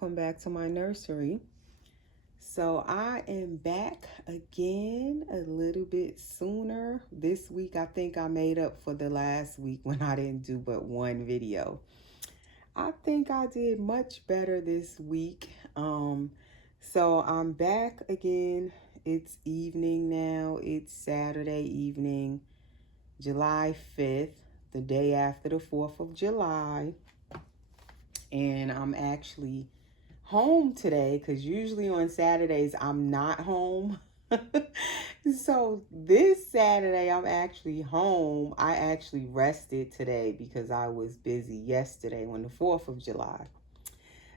welcome back to my nursery. So I am back again a little bit sooner. This week I think I made up for the last week when I didn't do but one video. I think I did much better this week. So I'm back again. It's evening now. It's Saturday evening, July 5th, the day after the 4th of July. And I'm actually home today because usually on Saturdays I'm not home. So this Saturday I'm actually home. I actually rested today because I was busy yesterday on the 4th of July.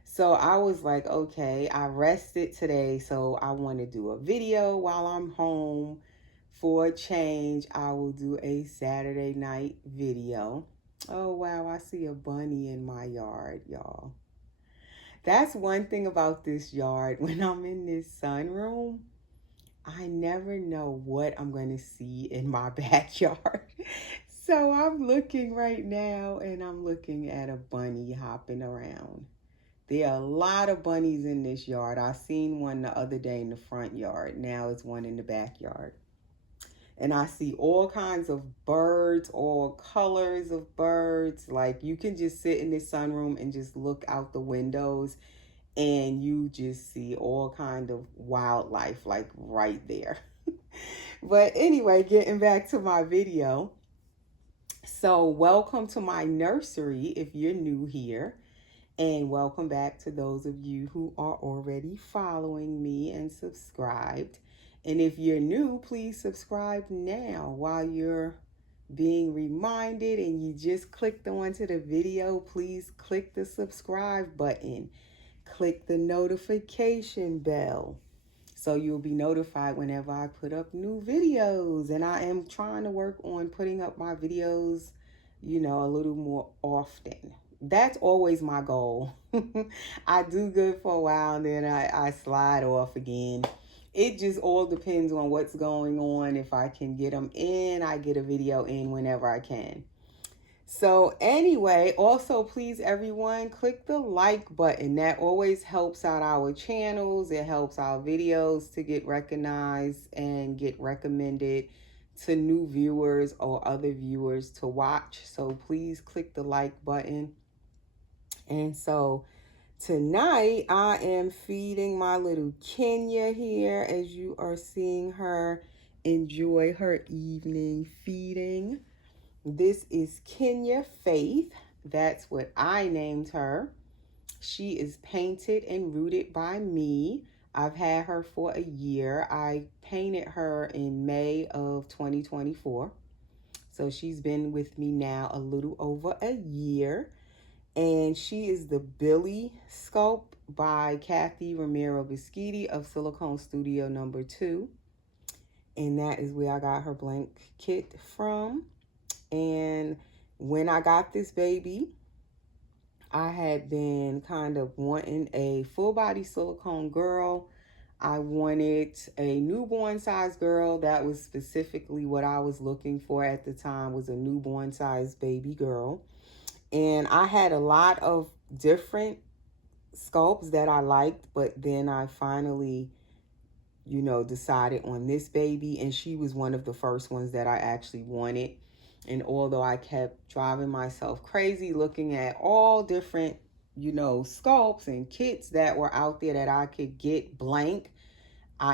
So I was like, okay, I rested today, so I want to do a video while I'm home. For a change, I will do a Saturday night video. Oh wow, I see a bunny in my yard, y'all. That's one thing about this yard. When I'm in this sunroom, I never know what I'm going to see in my backyard. So I'm looking right now and I'm looking at a bunny hopping around. There are a lot of bunnies in this yard. I seen one the other day in the front yard. Now it's one in the backyard. And I see all kinds of birds, all colors of birds. Like you can just sit in this sunroom and just look out the windows and you just see all kind of wildlife like right there. But anyway, getting back to my video. So welcome to my nursery if you're new here. And welcome back to those of you who are already following me and subscribed. And if you're new, please subscribe now while you're being reminded and you just clicked onto the video. Please click the subscribe button. Click the notification bell so you'll be notified whenever I put up new videos. And I am trying to work on putting up my videos, a little more often. That's always my goal. I do good for a while and then I slide off again. It just all depends on what's going on. If I can get them in, I get a video in whenever I can. So anyway, also please everyone, click the like button. That always helps out our channels. It helps our videos to get recognized and get recommended to new viewers or other viewers to watch. So please click the like button. And so tonight I am feeding my little Kenya here as you are seeing her enjoy her evening feeding. This is Kenya Faith. That's what I named her. She is painted and rooted by me. I've had her for a year. I painted her in May of 2024. So she's been with me now a little over a year. And she is the Billie Sculpt by Kathy Romero Biscotti of Silicone Studio number 2. And that is where I got her blank kit from. And when I got this baby, I had been kind of wanting a full body silicone girl. I wanted a newborn size girl. That was specifically what I was looking for at the time, was a newborn size baby girl. And I had a lot of different sculpts that I liked, but then I finally, decided on this baby. And she was one of the first ones that I actually wanted. And although I kept driving myself crazy looking at all different, sculpts and kits that were out there that I could get blank,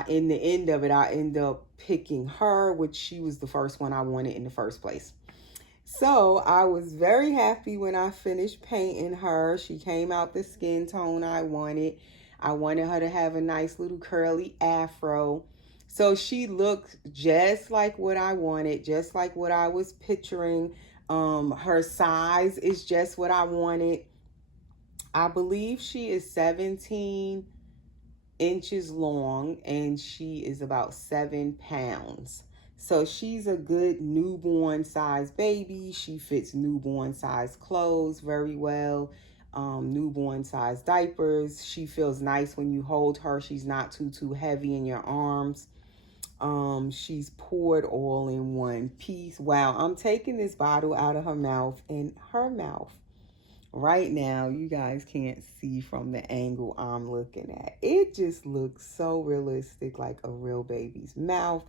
in the end of it, I ended up picking her, which she was the first one I wanted in the first place. So I was very happy when I finished painting her. She came out the skin tone I wanted. I wanted her to have a nice little curly afro. So she looked just like what I wanted, just like what I was picturing. Her size is just what I wanted. I believe she is 17 inches long and she is about 7 pounds. So she's a good newborn size baby. She fits newborn size clothes very well. Newborn size diapers. She feels nice when you hold her. She's not too heavy in your arms. She's poured all in one piece. Wow, I'm taking this bottle out of her mouth, and her mouth Right now, you guys can't see from the angle I'm looking at. It just looks so realistic, like a real baby's mouth.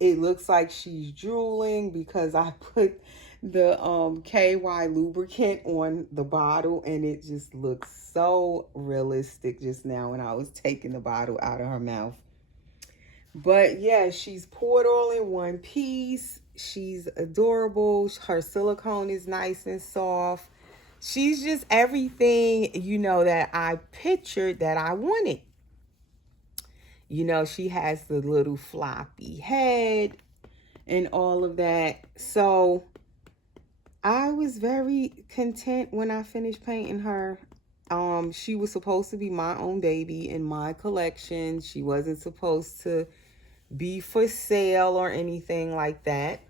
It looks like she's drooling because I put the KY lubricant on the bottle, and it just looks so realistic just now when I was taking the bottle out of her mouth. But yeah, she's poured all in one piece. She's adorable. Her silicone is nice and soft. She's just everything, you know, that I pictured that I wanted. You know, she has the little floppy head and all of that. So I was very content when I finished painting her. She was supposed to be my own baby in my collection. She wasn't supposed to be for sale or anything like that.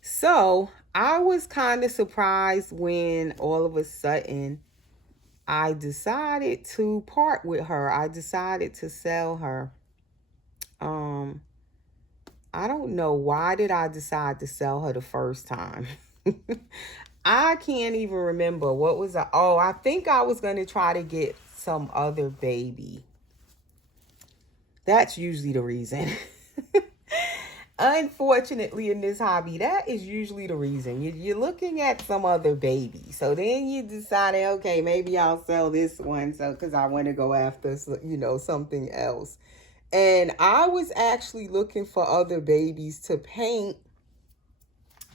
So I was kind of surprised when all of a sudden I decided to part with her. I decided to sell her. I don't know, why did I decide to sell her the first time? I can't even remember. What was I? Oh, I think I was going to try to get some other baby. That's usually the reason. Unfortunately, in this hobby, that is usually the reason. You're looking at some other baby. So then you decided, okay, maybe I'll sell this one, so because I want to go after, you know, something else. And I was actually looking for other babies to paint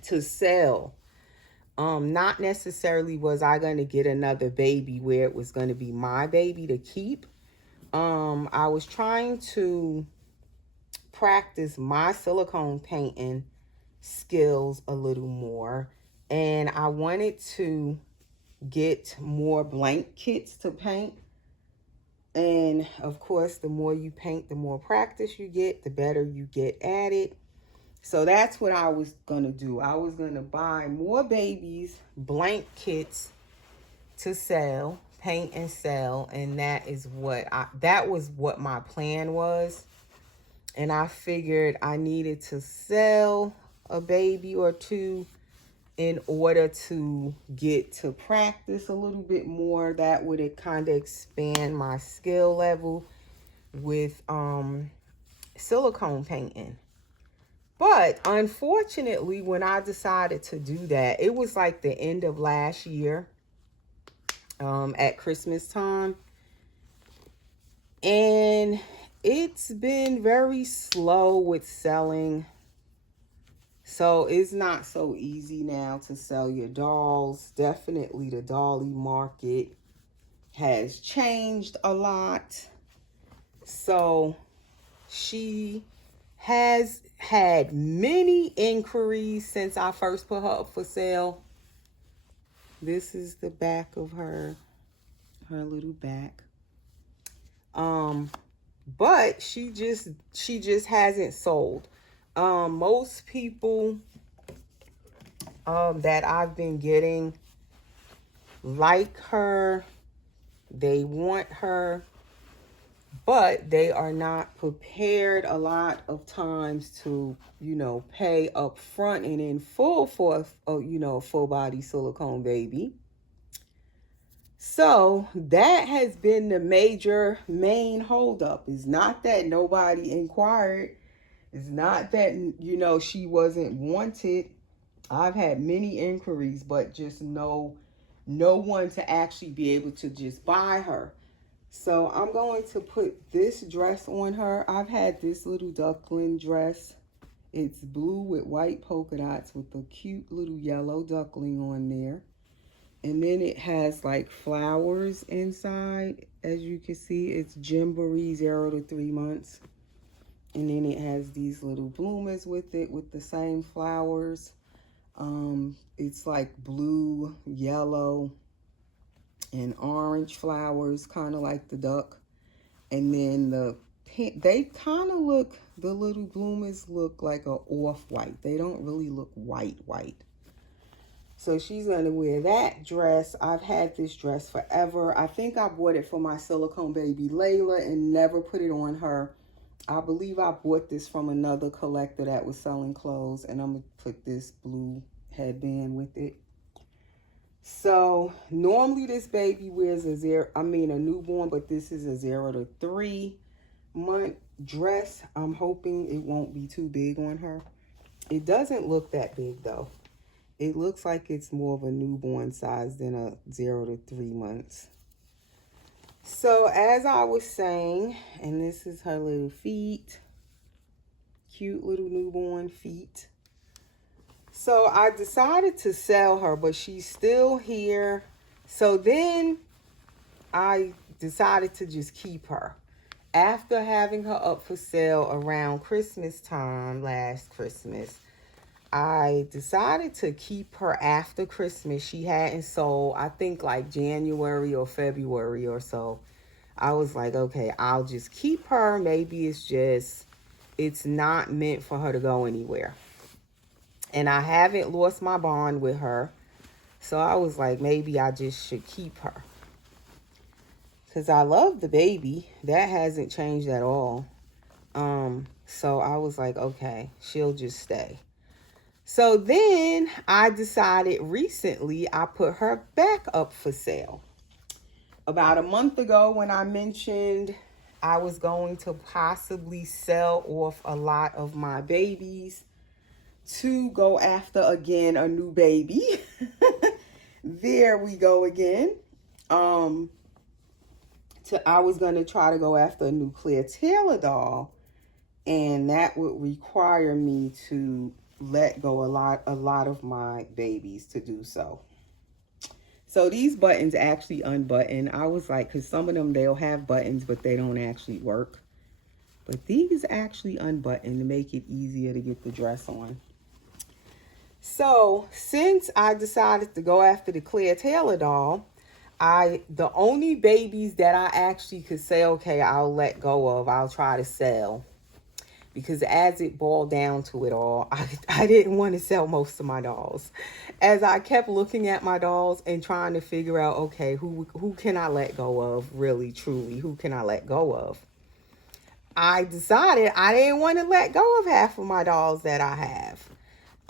to sell. Not necessarily was I going to get another baby where it was going to be my baby to keep. I was trying to practice my silicone painting skills a little more, and I wanted to get more blank kits to paint. And of course, the more you paint, the more practice you get, the better you get at it. So that's what I was gonna do. I was gonna buy more babies blank kits to sell, paint and sell, and that was what my plan was. And I figured I needed to sell a baby or two in order to get to practice a little bit more. That would kind of expand my skill level with silicone painting. But unfortunately, when I decided to do that, it was like the end of last year, at Christmas time. And it's been very slow with selling. So it's not so easy now to sell your dolls. Definitely the dolly market has changed a lot. So she has had many inquiries since I first put her up for sale. This is the back of her little back. But she just hasn't sold. Most people that I've been getting like her, they want her, but they are not prepared a lot of times to, you know, pay up front and in full for a full body silicone baby. So that has been the main holdup. It's not that nobody inquired. It's not that, you know, she wasn't wanted. I've had many inquiries, but just no one to actually be able to just buy her. So I'm going to put this dress on her. I've had this little duckling dress. It's blue with white polka dots with a cute little yellow duckling on there. And then it has like flowers inside. As you can see, it's Gymboree 0 to 3 months. And then it has these little bloomers with it with the same flowers. It's like blue, yellow, and orange flowers, kind of like the duck. And then the they kind of look, the little bloomers look like a off-white. They don't really look white. So she's going to wear that dress. I've had this dress forever. I think I bought it for my silicone baby Layla and never put it on her. I believe I bought this from another collector that was selling clothes, and I'm going to put this blue headband with it. So normally this baby wears a newborn, but this is a 0 to 3 month dress. I'm hoping it won't be too big on her. It doesn't look that big though. It looks like it's more of a newborn size than a 0 to 3 months. So as I was saying, and this is her little feet, cute little newborn feet. So I decided to sell her, but she's still here. So then I decided to just keep her. After having her up for sale around Christmas time, last Christmas, I decided to keep her after Christmas. She hadn't sold, I think like January or February or so. I was like, okay, I'll just keep her. Maybe it's not meant for her to go anywhere. And I haven't lost my bond with her. So I was like, maybe I just should keep her. Because I love the baby. That hasn't changed at all. So I was like, okay, she'll just stay. So then I decided recently I put her back up for sale. About a month ago when I mentioned I was going to possibly sell off a lot of my babies to go after again a new baby. There we go again. I was going to try to go after a new Claire Taylor doll, and that would require me to let go a lot of my babies to do so. So these buttons actually unbutton. I was like, because some of them, they'll have buttons, but they don't actually work. But these actually unbutton to make it easier to get the dress on. So since I decided to go after the Claire Taylor doll, the only babies that I actually could say, okay, I'll let go of, I'll try to sell. Because as it boiled down to it all, I didn't want to sell most of my dolls. As I kept looking at my dolls and trying to figure out, okay, who can I let go of, really, truly, who can I let go of? I decided I didn't want to let go of half of my dolls that I have.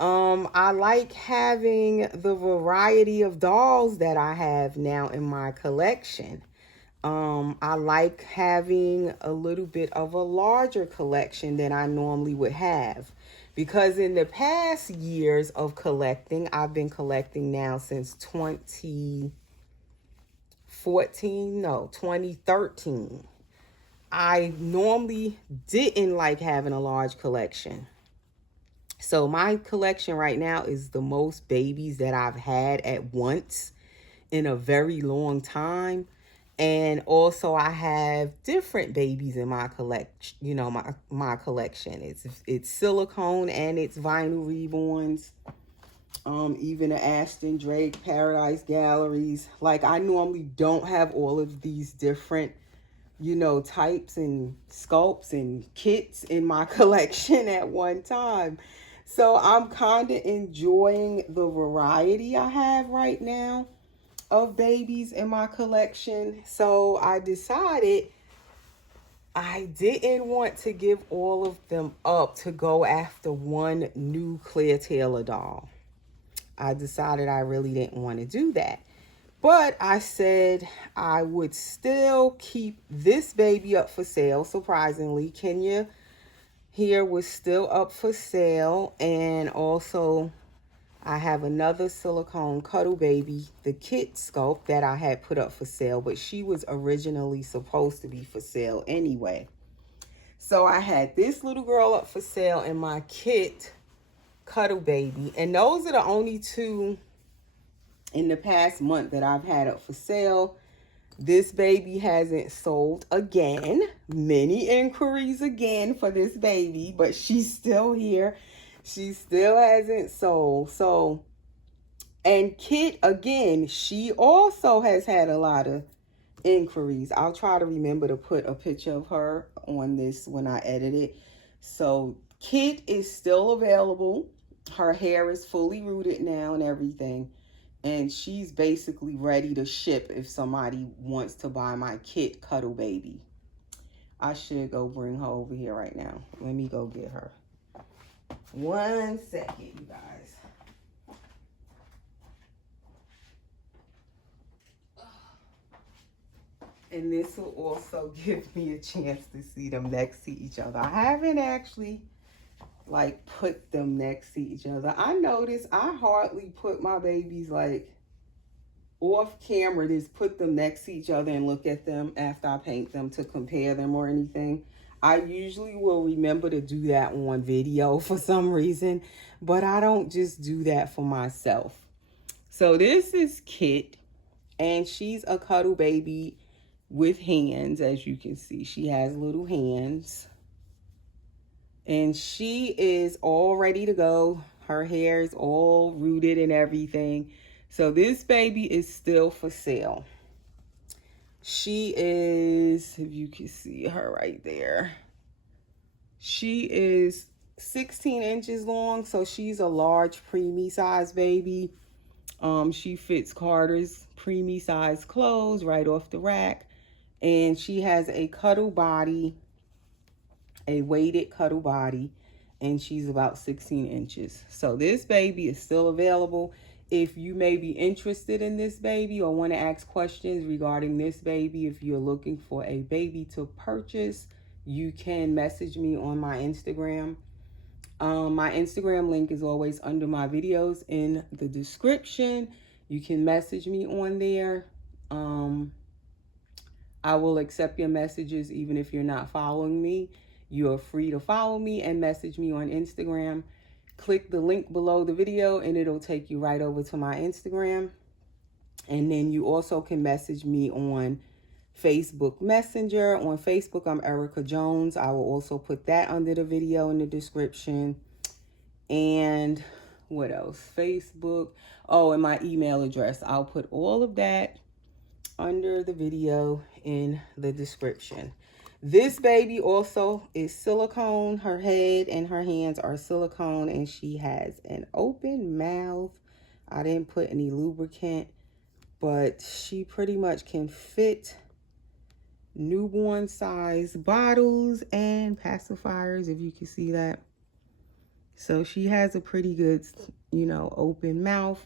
I like having the variety of dolls that I have now in my collection. I like having a little bit of a larger collection than I normally would have. Because in the past years of collecting, I've been collecting now since 2013. I normally didn't like having a large collection. So my collection right now is the most babies that I've had at once in a very long time. And also I have different babies in my collection, my collection. It's silicone and it's vinyl reborns. Even the Ashton Drake Paradise Galleries. Like I normally don't have all of these different, types and sculpts and kits in my collection at one time. So I'm kind of enjoying the variety I have right now of babies in my collection. So I decided I didn't want to give all of them up to go after one new Claire Taylor doll. I decided I really didn't want to do that. But I said I would still keep this baby up for sale. Surprisingly, Kenya here was still up for sale. And also I have another silicone cuddle baby, the kit sculpt, that I had put up for sale, but she was originally supposed to be for sale anyway. So I had this little girl up for sale and my kit cuddle baby. And those are the only two in the past month that I've had up for sale. This baby hasn't sold again. Many inquiries again for this baby, but she's still here. She still hasn't sold. So, and Kit, again, she also has had a lot of inquiries. I'll try to remember to put a picture of her on this when I edit it. So, Kit is still available. Her hair is fully rooted now and everything. And she's basically ready to ship if somebody wants to buy my Kit cuddle baby. I should go bring her over here right now. Let me go get her. 1 second, you guys. And this will also give me a chance to see them next to each other. I haven't actually like put them next to each other. I notice I hardly put my babies like off camera, just put them next to each other and look at them after I paint them to compare them or anything. I usually will remember to do that on video for some reason, but I don't just do that for myself. So this is Kit, and she's a cuddle baby with hands. As you can see, she has little hands, and she is all ready to go. Her hair is all rooted and everything. So this baby is still for sale. She is, if you can see her right there, she is 16 inches long. So she's a large preemie size baby. She fits Carter's preemie size clothes right off the rack. And she has a cuddle body, a weighted cuddle body, and she's about 16 inches. So this baby is still available. If you may be interested in this baby or want to ask questions regarding this baby, if you're looking for a baby to purchase, you can message me on my Instagram. My Instagram link is always under my videos in the description. You can message me on there. I will accept your messages even if you're not following me. You're free to follow me and message me on Instagram. Click the link below the video and it'll take you right over to my Instagram. And then you also can message me on Facebook Messenger. On Facebook, I'm Erica Jones. I will also put that under the video in the description. And what else? Facebook. Oh, and my email address. I'll put all of that under the video in the description. This baby also is silicone. Her head and her hands are silicone, and she has an open mouth. I didn't put any lubricant, but she pretty much can fit newborn size bottles and pacifiers, if you can see that. So she has a pretty good, you know, open mouth.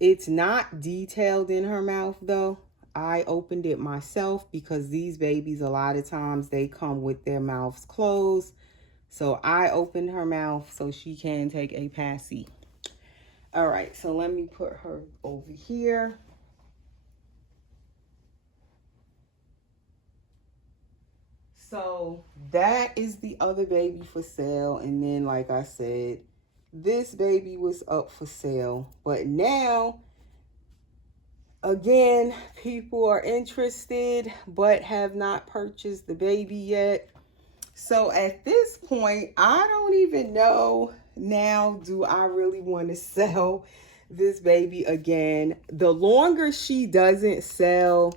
It's not detailed in her mouth though. I opened it myself because these babies, a lot of times they come with their mouths closed. So I opened her mouth so she can take a passy. All right, so let me put her over here. So that is the other baby for sale. And then, like I said, this baby was up for sale. But now, again, people are interested but have not purchased the baby yet. So at this point, I don't even know now, do I really want to sell this baby again? The longer she doesn't sell,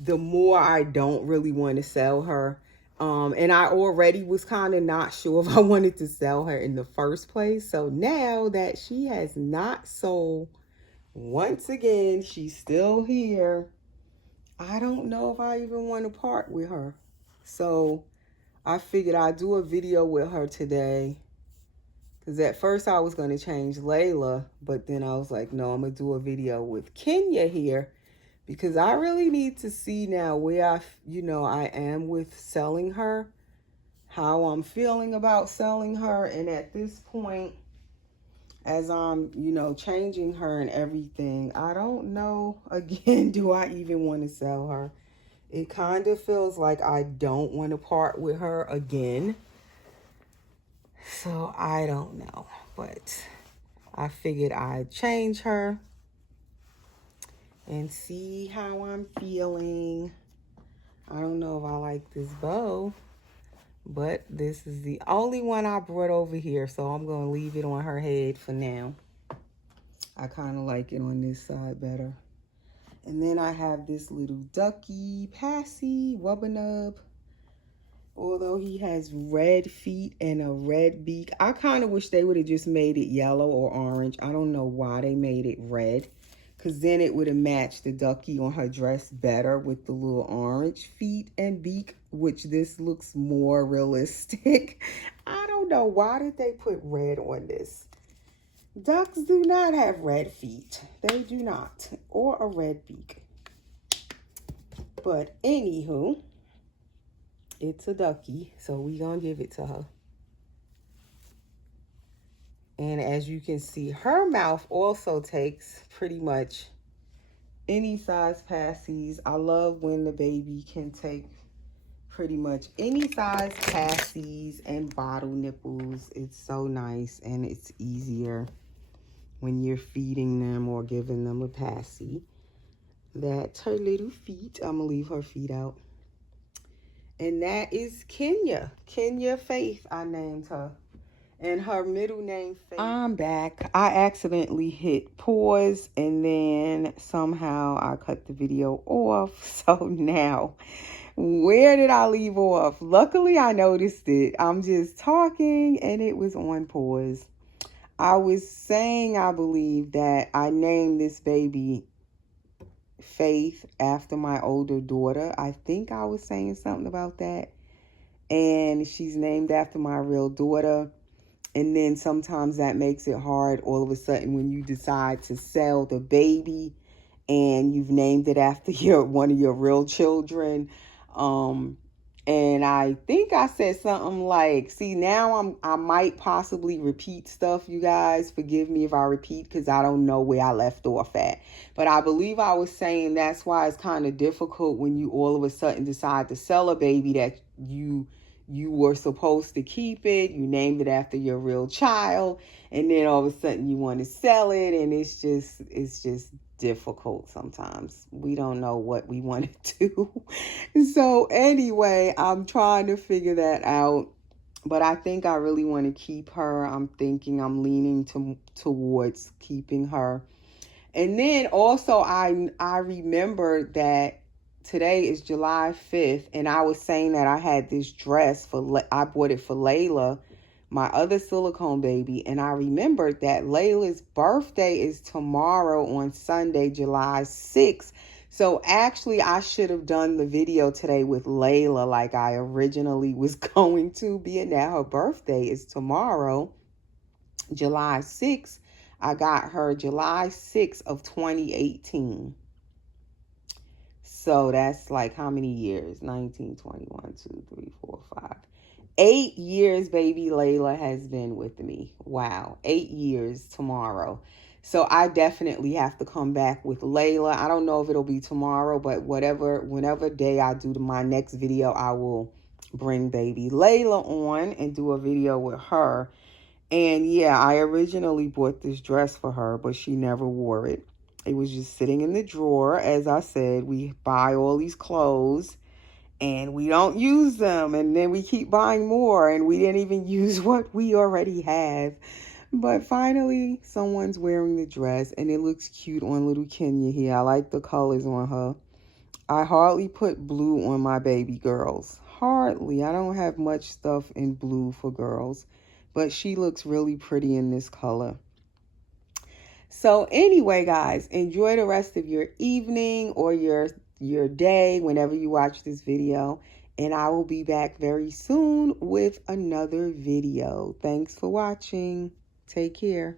the more I don't really want to sell her. And I already was kind of not sure if I wanted to sell her in the first place. So now that she has not sold, once again, she's still here, I don't know if I even want to part with her. So I figured I'd do a video with her today. Because at first I was going to change Layla, but then I was like, no, I'm going to do a video with Kenya here. Because I really need to see now where I am with selling her. How I'm feeling about selling her. And at this point, as I'm, changing her and everything, I don't know, again, do I even want to sell her? It kind of feels like I don't want to part with her again. So I don't know, but I figured I'd change her and see how I'm feeling. I don't know if I like this bow, but this is the only one I brought over here, so I'm going to leave it on her head for now. I kind of like it on this side better. And then I have this little ducky, Passy, Wubbanub. Although he has red feet and a red beak. I kind of wish they would have just made it yellow or orange. I don't know why they made it red. Because then it would have matched the ducky on her dress better with the little orange feet and beak, which this looks more realistic. I don't know. Why did they put red on this? Ducks do not have red feet. They do not. Or a red beak. But anywho, it's a ducky, so we gonna give it to her. And as you can see, her mouth also takes pretty much any size passies. I love when the baby can take pretty much any size passies and bottle nipples. It's so nice, and it's easier when you're feeding them or giving them a passy. That's her little feet. I'm gonna leave her feet out. And that is Kenya. Kenya Faith, I named her. And her middle name, Faith. I'm back. I accidentally hit pause, and then somehow I cut the video off. So now, where did I leave off? Luckily, I noticed it. I'm just talking, and it was on pause. I was saying, I believe, that I named this baby Faith after my older daughter. I think I was saying something about that. And she's named after my real daughter. And then sometimes that makes it hard all of a sudden when you decide to sell the baby and you've named it after one of your real children. And I think I said something like, see, now I might possibly repeat stuff, you guys. Forgive me if I repeat, because I don't know where I left off at. But I believe I was saying that's why it's kind of difficult when you all of a sudden decide to sell a baby that you were supposed to keep it. You named it after your real child, and then all of a sudden you want to sell it, and it's just difficult sometimes. We don't know what we want to do. So anyway, I'm trying to figure that out, but I think I really want to keep her. I'm leaning towards keeping her. And then also I remember that today is July 5th, and I was saying that I had this dress I bought it for Layla, my other silicone baby, and I remembered that Layla's birthday is tomorrow on Sunday, July 6th. So actually, I should have done the video today with Layla like I originally was going to, being that her birthday is tomorrow, July 6th. I got her July 6th of 2018. So that's like how many years? 19, 21, 2, 3, 4, 5. 8 years baby Layla has been with me. Wow. 8 years tomorrow. So I definitely have to come back with Layla. I don't know if it'll be tomorrow, but whenever day I do my next video, I will bring baby Layla on and do a video with her. And yeah, I originally bought this dress for her, but she never wore it. It was just sitting in the drawer. As I said, we buy all these clothes and we don't use them. And then we keep buying more, and we didn't even use what we already have. But finally, someone's wearing the dress, and it looks cute on little Kenya here. I like the colors on her. I hardly put blue on my baby girls. Hardly. I don't have much stuff in blue for girls. But she looks really pretty in this color. So anyway, guys, enjoy the rest of your evening or your day whenever you watch this video. And I will be back very soon with another video. Thanks for watching. Take care.